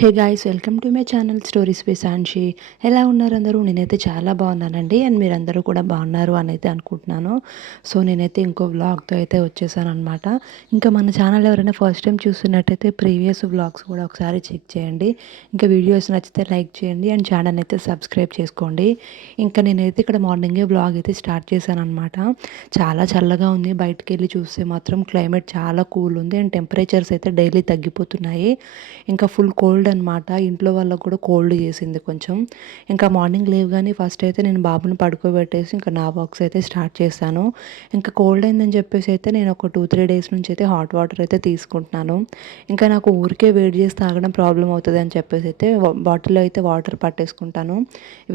Hey guys, welcome to my channel stories with Sanshi. ఎలా ఉన్నారు అందరూ? నేనైతే చాలా బాగున్నానండి. అండ్ మీరందరూ కూడా బాగున్నారు అని అయితే అనుకుంటున్నాను. సో నేనైతే ఇంకో వ్లాగ్తో అయితే వచ్చేసాను అనమాట. ఇంకా మన ఛానల్ ఎవరైనా ఫస్ట్ టైం చూస్తున్నట్టయితే ప్రీవియస్ వ్లాగ్స్ కూడా ఒకసారి చెక్ చేయండి. ఇంకా వీడియోస్ నచ్చితే లైక్ చేయండి అండ్ ఛానల్ అయితే సబ్స్క్రైబ్ చేసుకోండి. ఇంకా నేనైతే ఇక్కడ మార్నింగే వ్లాగ్ అయితే స్టార్ట్ చేశాను అనమాట. చాలా చల్లగా ఉంది. బయటకు వెళ్ళి చూస్తే మాత్రం క్లైమేట్ చాలా కూల్ ఉంది అండ్ టెంపరేచర్స్ అయితే డైలీ తగ్గిపోతున్నాయి. ఇంకా ఫుల్ కోల్డ్ అనమాట. ఇంట్లో వాళ్ళకు కూడా కోల్డ్ చేసింది కొంచెం. ఇంకా మార్నింగ్ లేవగానే ఫస్ట్ అయితే నేను బాబుని పడుకోబెట్టేసి ఇంకా నా వర్క్స్ అయితే స్టార్ట్ చేశాను. ఇంకా కోల్డ్ అయిందని చెప్పేసి అయితే నేను ఒక 2-3 డేస్ నుంచి అయితే హాట్ వాటర్ అయితే తీసుకుంటున్నాను. ఇంకా నాకు ఊరికే వేడి చేసి తాగడం ప్రాబ్లం అవుతుంది అని చెప్పేసి అయితే బాటిల్లో అయితే వాటర్ పట్టేసుకుంటాను,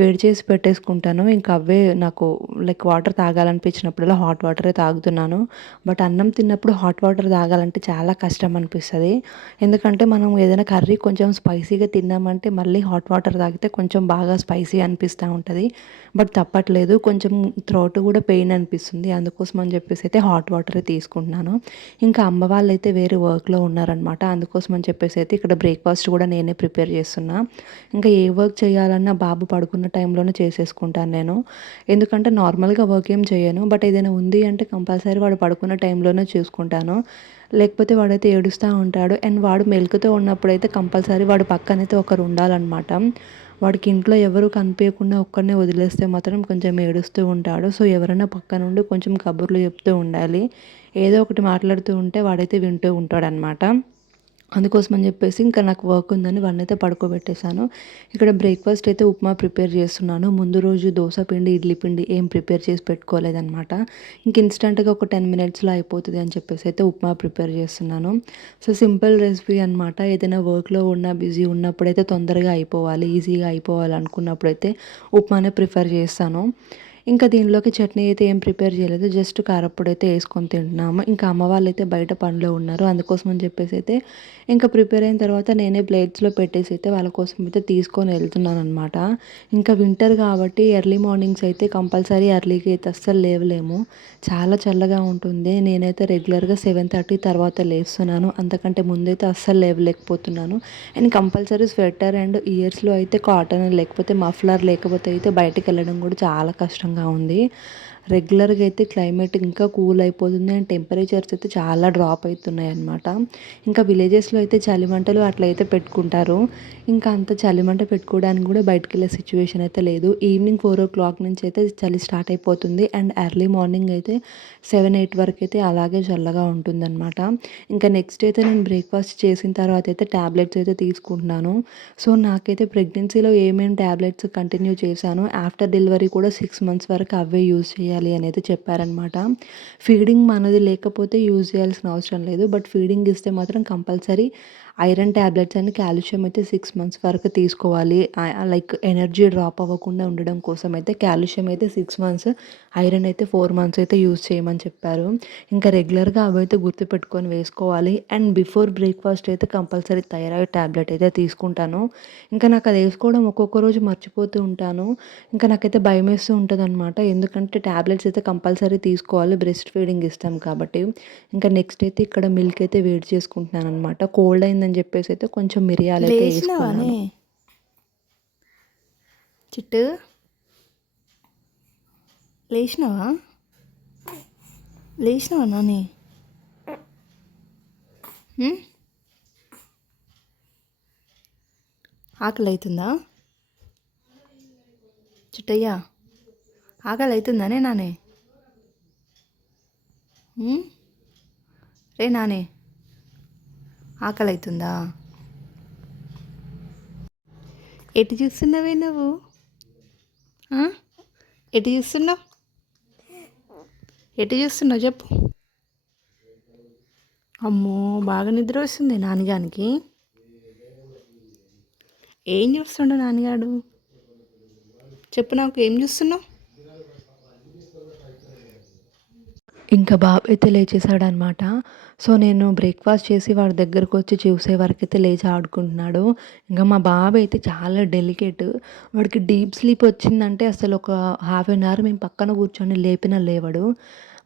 వేడి చేసి పెట్టేసుకుంటాను. ఇంకా అవే నాకు లైక్ వాటర్ తాగాలనిపించినప్పుడల్లా హాట్ వాటరే తాగుతున్నాను. బట్ అన్నం తిన్నప్పుడు హాట్ వాటర్ తాగాలంటే చాలా కష్టం అనిపిస్తుంది. ఎందుకంటే మనం ఏదైనా కర్రీ కొంచెం స్పైసీగా తిన్నామంటే మళ్ళీ హాట్ వాటర్ తాగితే కొంచెం బాగా స్పైసీ అనిపిస్తూ ఉంటుంది. బట్ తప్పట్లేదు, కొంచెం థ్రోట్ కూడా పెయిన్ అనిపిస్తుంది. అందుకోసం అని చెప్పేసి అయితే హాట్ వాటరే తీసుకుంటున్నాను. ఇంకా అమ్మ వాళ్ళు అయితే వేరే వర్క్లో ఉన్నారనమాట. అందుకోసం అని చెప్పేసి అయితే ఇక్కడ బ్రేక్ఫాస్ట్ కూడా నేనే ప్రిపేర్ చేస్తున్నా. ఇంకా ఏ వర్క్ చేయాలన్నా బాబు పడుకున్న టైంలోనే చేసేసుకుంటాను నేను. ఎందుకంటే నార్మల్గా వర్క్ ఏం చేయను, బట్ ఏదైనా ఉంది అంటే కంపల్సరీ వాడు పడుకున్న టైంలోనే చూసుకుంటాను. లేకపోతే వాడైతే ఏడుస్తూ ఉంటాడు. అండ్ వాడు మెలకుతో ఉన్నప్పుడైతే కంపల్సరీ వాడు పక్కనైతే ఒకరు ఉండాలన్నమాట. వాడికి ఇంట్లో ఎవరు కనిపించకుండా ఒక్కడినే వదిలేస్తే మాత్రం కొంచెం ఏడుస్తూ ఉంటాడు. సో ఎవరైనా పక్క నుండి కొంచెం కబుర్లు చెప్తూ ఉండాలి. ఏదో ఒకటి మాట్లాడుతూ ఉంటే వాడైతే వింటూ ఉంటాడనమాట. అందుకోసం అని చెప్పేసి ఇంకా నాకు వర్క్ ఉందని వాళ్ళనైతే పడుకోబెట్టేశాను. ఇక్కడ బ్రేక్ఫాస్ట్ అయితే ఉప్మా ప్రిపేర్ చేస్తున్నాను. ముందు రోజు దోశ పిండి, ఇడ్లీ పిండి ఏం ప్రిపేర్ చేసి పెట్టుకోలేదనమాట. ఇంక ఇన్స్టెంట్గా ఒక 10 మినిట్స్లో అయిపోతుంది అని చెప్పేసి అయితే ఉప్మా ప్రిపేర్ చేస్తున్నాను. సో సింపుల్ రెసిపీ అనమాట. ఏదైనా వర్క్లో ఉన్న బిజీ ఉన్నప్పుడైతే తొందరగా అయిపోవాలి, ఈజీగా అయిపోవాలి అనుకున్నప్పుడైతే ఉప్మానే ప్రిఫర్ చేస్తాను. ఇంకా దీనిలోకి చట్నీ అయితే ఏం ప్రిపేర్ చేయలేదు, జస్ట్ కారప్పొడి అయితే వేసుకొని తింటున్నాము. ఇంకా అమ్మ వాళ్ళైతే బయట పనిలో ఉన్నారు. అందుకోసం అని చెప్పేసి అయితే ఇంకా ప్రిపేర్ అయిన తర్వాత నేనే ప్లేట్స్లో పెట్టేసి అయితే వాళ్ళ కోసం అయితే తీసుకొని వెళ్తున్నాను అనమాట. ఇంకా వింటర్ కాబట్టి ఎర్లీ మార్నింగ్స్ అయితే కంపల్సరీ ఎర్లీకి అయితే అస్సలు లేవలేము. చాలా చల్లగా ఉంటుంది. నేనైతే రెగ్యులర్గా 7:30 తర్వాత లేస్తున్నాను. అంతకంటే ముందైతే అస్సలు లేవలేకపోతున్నాను. అండ్ కంపల్సరీ స్వెటర్ అండ్ ఇయర్స్లో అయితే కాటన్ లేకపోతే మఫ్లర్ లేకపోతే అయితే బయటకు వెళ్ళడం కూడా చాలా కష్టంగా ఉంది. రెగ్యులర్గా అయితే క్లైమేట్ ఇంకా కూల్ అయిపోతుంది అండ్ టెంపరేచర్స్ అయితే చాలా డ్రాప్ అవుతున్నాయి అన్నమాట. ఇంకా విలేజెస్లో అయితే చలిమంటలు అట్లా అయితే పెట్టుకుంటారు. ఇంకా అంత చలిమంట పెట్టుకోవడానికి కూడా బయటకు వెళ్ళే సిచ్యువేషన్ అయితే లేదు. ఈవినింగ్ 4 o'clock నుంచి అయితే చలి స్టార్ట్ అయిపోతుంది అండ్ ఎర్లీ మార్నింగ్ అయితే 7-8 వరకు అయితే అలాగే చల్లగా ఉంటుందన్నమాట. ఇంకా నెక్స్ట్ అయితే నేను బ్రేక్ఫాస్ట్ చేసిన తర్వాత అయితే ట్యాబ్లెట్స్ అయితే తీసుకుంటున్నాను. సో నాకైతే ప్రెగ్నెన్సీలో ఏమేమి ట్యాబ్లెట్స్ కంటిన్యూ చేశాను, ఆఫ్టర్ డెలివరీ కూడా 6 months వరకు అవే యూజ్ చేయాలి అని అయితే చెప్పారనమాట. ఫీడింగ్ మనది లేకపోతే యూజ్ చేయాల్సిన అవసరం లేదు, బట్ ఫీడింగ్ ఇస్తే మాత్రం compulsory iron tablets and calcium అయితే 6 months వరకు తీసుకోవాలి. లైక్ ఎనర్జీ డ్రాప్ అవ్వకుండా ఉండడం కోసం అయితే కాల్షియం అయితే 6 months, ఐరన్ అయితే 4 months అయితే యూజ్ చేయమని చెప్పారు. ఇంకా రెగ్యులర్గా అవైతే గుర్తుపెట్టుకొని వేసుకోవాలి. అండ్ బిఫోర్ బ్రేక్ఫాస్ట్ అయితే కంపల్సరీ థైరాయిడ్ ట్యాబ్లెట్ అయితే తీసుకుంటాను. ఇంకా నాకు అది వేసుకోవడం ఒక్కొక్క రోజు మర్చిపోతూ ఉంటాను. ఇంకా నాకైతే భయం వేస్తూ ఉంటుంది అనమాట. ఎందుకంటే ట్యాబ్లెట్స్ అయితే కంపల్సరీ తీసుకోవాలి, బ్రెస్ట్ ఫీడింగ్ ఇస్తాం కాబట్టి. ఇంకా నెక్స్ట్ అయితే ఇక్కడ మిల్క్ అయితే వేడి చేసుకుంటున్నాను అనమాట. కోల్డ్ అయిందని చెప్పేసి అయితే కొంచెం మిరియాలు అయితే లేచినవానే వేసుకున్నాను. చిట్టు, లేచినవా? లేచినవా నాని? ఆకలి అవుతుందా చిట్టయ్యా? ఆకలి అవుతుందానే నానే? రే నానే, ఆకలి అవుతుందా? ఎటు చూస్తున్నావే నువ్వు? ఎటు చూస్తున్నావు? ఎటు చూస్తున్నావు చెప్పు. అమ్మో, బాగా నిద్ర వస్తుంది నాన్నగానికి. ఏం చూస్తుండు నాన్నగాడు? చెప్పు నాకు, ఏం చూస్తున్నావు? ఇంకా బాబు అయితే లేచేసాడనమాట. సో నేను బ్రేక్ఫాస్ట్ చేసి వాడి దగ్గరకు వచ్చి చూసే వరకు అయితే లేచి ఆడుకుంటున్నాడు. ఇంకా మా బాబు అయితే చాలా డెలికేట్. వాడికి డీప్ స్లీప్ వచ్చిందంటే అసలు ఒక 1/2 an hour మేము పక్కన కూర్చొని లేపినా లేవడు.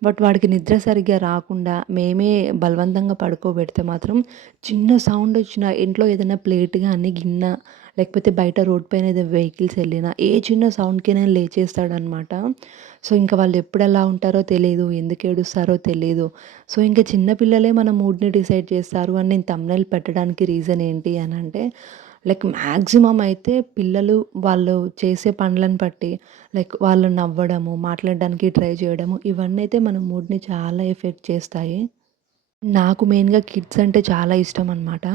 బట్ వాడికి నిద్ర సరిగ్గా రాకుండా మేమే బలవంతంగా పడుకోబెడితే మాత్రం చిన్న సౌండ్ వచ్చినా ఇంట్లో ఏదైనా ప్లేట్ గానీ, గిన్నె లేకపోతే బయట రోడ్ పైన ఏదో వెహికల్స్ వెళ్ళినా ఏ చిన్న సౌండ్‌కైనా లేచేస్తాడనమాట. సో, ఇంక వాళ్ళు ఎప్పుడెలా ఉంటారో తెలీదు. ఎందుకు ఏడుస్తారో తెలీదు. సో, ఇంక చిన్న పిల్లలే మన మూడ్‌ని డిసైడ్ చేస్తారు అని నేను థంబ్‌నెయిల్ పెట్టడానికి రీజన్ ఏంటి అనంటే, లైక్ మాక్సిమం అయితే పిల్లలు వాళ్ళు చేసే పనులను బట్టి లైక్ వాళ్ళు నవ్వడము, మాట్లాడడానికి ట్రై చేయడము ఇవన్నీ అయితే మన మూడ్‌ని చాలా ఎఫెక్ట్ చేస్తాయి. నాకు మెయిన్‌గా కిడ్స్ అంటే చాలా ఇష్టమనమాట.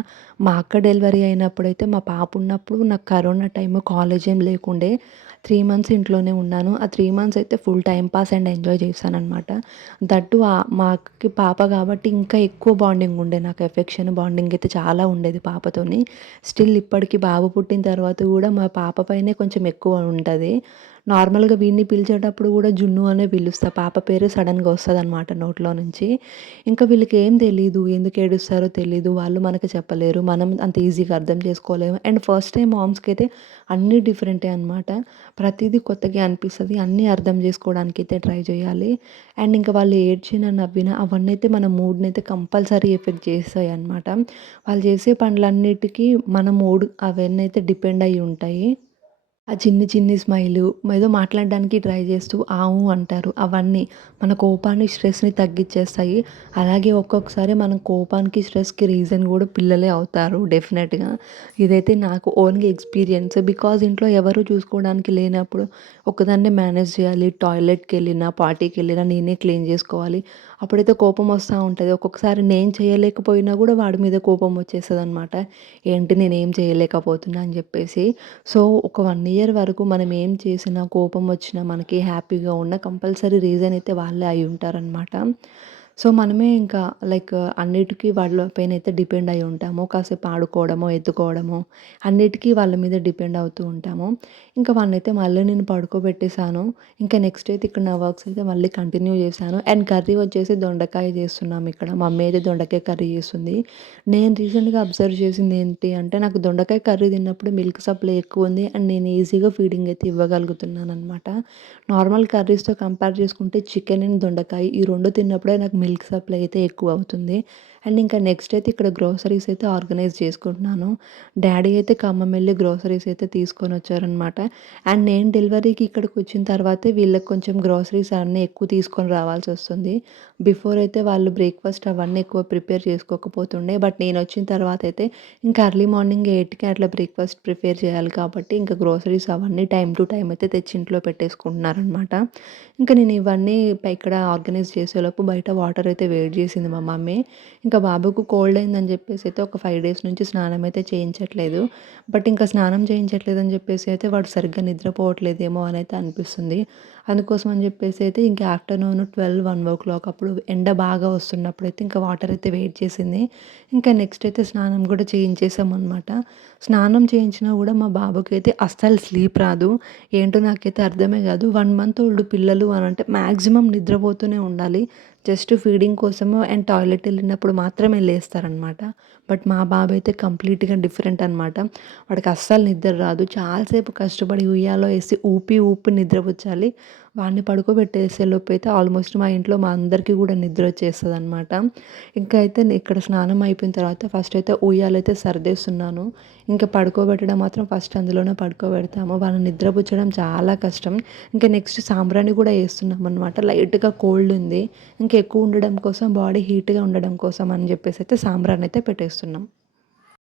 మా అక్క డెలివరీ అయినప్పుడైతే మా పాప ఉన్నప్పుడు నాకు కరోనా టైము కాలేజ్ ఏం లేకుండే. 3 మంత్స్ ఇంట్లోనే ఉన్నాను. ఆ 3 మంత్స్ అయితే full time pass and enjoy చేశాననమాట. దట్ టూ మా అక్కకి పాప కాబట్టి ఇంకా ఎక్కువ బాండింగ్ ఉండే నాకు ఎఫెక్షన్, బాండింగ్ అయితే చాలా ఉండేది పాపతోని. స్టిల్ ఇప్పటికి బాబు పుట్టిన తర్వాత కూడా మా పాప పైనే కొంచెం ఎక్కువ ఉంటది. నార్మల్‌గా వీడిని పిలిచేటప్పుడు కూడా జున్ను అనే పిలుస్తా. పాప పేరు సడెన్‌గా వస్తదనమాట నోట్లో నుంచి. ఇంకా వీళ్ళకేం తెలీదు. ఎందుకు ఏడుస్తారో తెలీదు. వాళ్ళు మనకు చెప్పలేరు. మనం అంత ఈజీగా అర్థం చేసుకోలేము. అండ్ ఫస్ట్ టైమ్ మామ్స్‌కైతే అన్నీ డిఫరెంటే అనమాట. ప్రతీదీ కొత్తగా అనిపిస్తది. అన్నీ అర్థం చేసుకోవడానికైతే ట్రై చేయాలి. అండ్ ఇంకా వాళ్ళు ఏడ్చినా, నవ్వినా అవన్నీ అయితే మన మూడ్‌నైతే కంపల్సరీ ఎఫెక్ట్ చేస్తాయన్నమాట. వాళ్ళు చేసే పనులన్నిటికి మన మూడ్ అవన్నీ అయితే డిపెండ్ అయ్యి ఉంటాయి. ఆ చిన్ని చిన్ని స్మైలు, ఏదో మాట్లాడడానికి ట్రై చేస్తూ ఆ! ఊ అంటారు. అవన్నీ మన కోపాన్ని, స్ట్రెస్‌ని తగ్గిచ్చేస్తాయి. అలాగే ఒక్కొక్కసారి మనం కోపానికి, స్ట్రెస్‌కి రీజన్ గూడా పిల్లలే అవుతారు డెఫినెట్‌గా. ఇదైతే నాకు ఓన్‌గా ఎక్స్‌పీరియన్స్. బికాజ్ ఇంట్లో ఎవరు చూసుకోవడానికి లేనప్పుడు ఒక్కదాన్నే మేనేజ్ చేయాలి. టాయిలెట్‌కెళ్ళినా, పార్టీకెళ్ళినా నేనే క్లీన్ చేసుకోవాలి. అప్పుడైతే కోపం వస్తా ఉంటది. ఒక్కొక్కసారి నేను చేయలేకపోయినా గూడా వాడి మీద కోపం వచ్చేస్తదనమాట. ఏంటి నేనేం చేయలేకపోతున్నా అని జెప్పేసి. సో, ఒక 1 ఇయర్ వరకు మనం ఏం చేసినా, కోపం వచ్చినా, మనకి హ్యాపీగా ఉన్నా కంపల్సరీ రీజన్ అయితే వాళ్ళే అయ్యుంటారనమాట. సో, మనమే ఇంకా లైక్ అన్నిటికి వాళ్ళ పైనైతే డిపెండ్ అయ్యి ఉంటాము. కాసేపు ఆడుకోవడమో, ఎత్తుకోవడమో అన్నిటికీ వాళ్ళ మీద డిపెండ్ అవుతూ ఉంటాము. ఇంకా వాడినైతే మళ్ళీ నేను పడుకోబెట్టేసాను. ఇంకా నెక్స్ట్ అయితే ఇక్కడ నా వర్క్స్ అయితే మళ్ళీ కంటిన్యూ చేశాను. అండ్ కర్రీ వచ్చేసి దొండకాయ చేస్తున్నాం ఇక్కడ. మమ్మీ అయితే దొండకాయ కర్రీ చేస్తుంది. నేను రీసెంట్‌గా అబ్జర్వ్ చేసింది ఏంటి అంటే, నాకు దొండకాయ కర్రీ తిన్నప్పుడు మిల్క్ సప్లై ఎక్కువుంది. అండ్ నేను ఈజీగా ఫీడింగ్ అయితే ఇవ్వగలుగుతున్నాననమాట. నార్మల్ కర్రీస్‌తో కంపేర్ చేసుకుంటే చికెన్ అండ్ దొండకాయ ఈ 2 తిన్నప్పుడే నాకు మిల్క్ సప్లై అయితే ఎక్కువవుతుంది. అండ్ ఇంకా నెక్స్ట్ అయితే ఇక్కడ గ్రోసరీస్ అయితే ఆర్గనైజ్ చేసుకుంటున్నాను. డ్యాడీ అయితే ఖమ్మం వెళ్లి గ్రోసరీస్ అయితే తీసుకొనొచ్చారనమాట. అండ్ నేను డెలివరీకి ఇక్కడికొచ్చిన తర్వాతే వీళ్ళకి కొంచెం గ్రోసరీస్ అన్నీ ఎక్కువ తీసుకొని రావాల్సొస్తుంది. బిఫోర్ అయితే వాళ్ళు బ్రేక్‌ఫాస్ట్ అవన్నీ ఎక్కువ ప్రిపేర్ చేసుకోకపోతుండే. బట్ నేనొచ్చిన తర్వాతయితే ఇంకా ఎర్లీ మార్నింగ్ 8కి అట్లా బ్రేక్‌ఫాస్ట్ ప్రిపేర్ చేయాలి కాబట్టి ఇంకా గ్రోసరీస్ అవన్నీ టైమ్ టు టైమ్ అయితే తెచ్చి ఇంట్లో పెట్టేసుకుంటున్నారనమాట. ఇంకా నేను ఇవన్నీ ఇక్కడ ఆర్గనైజ్ చేసేలోపు బయట వాటర్ అయితే వేడి చేసింది మా మమ్మీ. ఇంకా బాబుకు కోల్డ్ అయిందని చెప్పేసి అయితే ఒక 5 డేస్ నుంచి స్నానం అయితే చేయించట్లేదు. బట్ ఇంకా స్నానం చేయించట్లేదని చెప్పేసి అయితే వాడు సరిగ్గా నిద్రపోవట్లేదేమో అనైతే అనిపిస్తుంది. అందుకోసం అని చెప్పేసి అయితే ఇంకా ఆఫ్టర్‌నూన్ 12, 1 అప్పుడు ఎండ బాగా వస్తున్నప్పుడైతే ఇంకా వాటర్ అయితే వేడి చేసింది. ఇంకా నెక్స్ట్ అయితే స్నానం కూడా చేయించేసామనమాట. స్నానం చేయించినా కూడా మా బాబుకైతే అస్సలు స్లీప్ రాదు. ఏంటో నాకైతే అర్థమే కాదు. 1 మంత్ ఓల్డ్ పిల్లలు అనంటే మాక్సిమం నిద్రపోతూనే ఉండాలి. జస్ట్ ఫీడింగ్ కోసము అండ్ టాయిలెట్ ఎళ్ళినప్పుడు మాత్రమే లేస్తారనమాట. బట్ మా బాబైతే కంప్లీట్‌గా డిఫరెంట్ అనమాట. వాడికి అస్సలు నిద్ర రాదు. చాలా సేపు కష్టపడి ఉయ్యాలో ఏసి ఊపి, ఊపి నిద్రపుచ్చాలి. వాడిని పడుకోబెట్టేసేలోపైతే ఆల్మోస్ట్ మా ఇంట్లో మా అందరికీ గూడా నిద్రొచ్చేస్తదనమాట. ఇంకా అయితే ఇక్కడ స్నానం అయిపోయిన తర్వాత ఫస్ట్ అయితే ఉయ్యాలైతే సర్దేస్తున్నాను. ఇంకా పడుకోబెట్టడం మాత్రం ఫస్ట్ అందులోనే పడుకోబెడతాము. వాళ్ళని నిద్రపుచ్చడం చాలా కష్టం. ఇంకా నెక్స్ట్ సాంబ్రాణి గూడా ఏస్తున్నామనమాట. లైట్‌గా కోల్డ్ ఉంది. ఇంకా ఎక్కువ ఉండడం కోసం బాడీ హీట్‌గా ఉండడం కోసం అని జెప్పేసి అయితే సాంబ్రాణి అయితే పెట్టేస్తున్నాం.